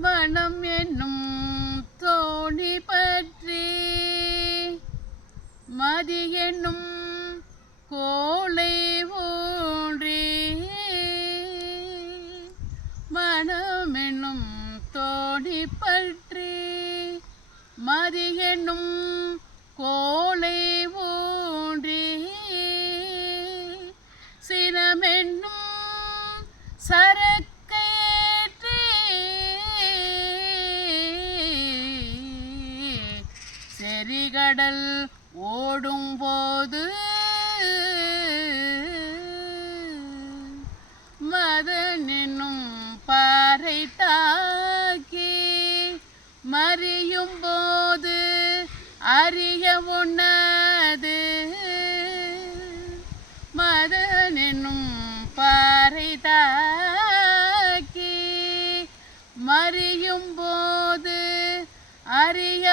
வனம் என்னும் தோணி பற்றி. மதி என்னும் கோளை ஊன்றி. மனம் என்னும் தோணி பற்றி. மதி என்னும் கோளை செரிகடல் ஓடும் போது மதன் என்னும் பாறை தாக்கி மறியும் போது அறிய உண்ணது. மதன் என்னும் பாறை தாக்கி மறியும் போது அறிய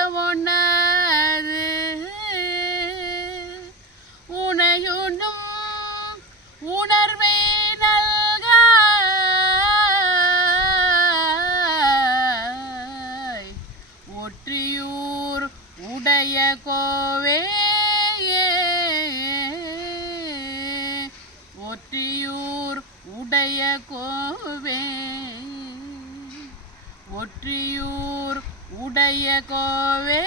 உண்ணும் உணர்வே நல்க ஒற்றியூர் உடைய கோவே ஒற்றியூர் உடைய கோவே. ஒற்றியூர் உடைய கோவே.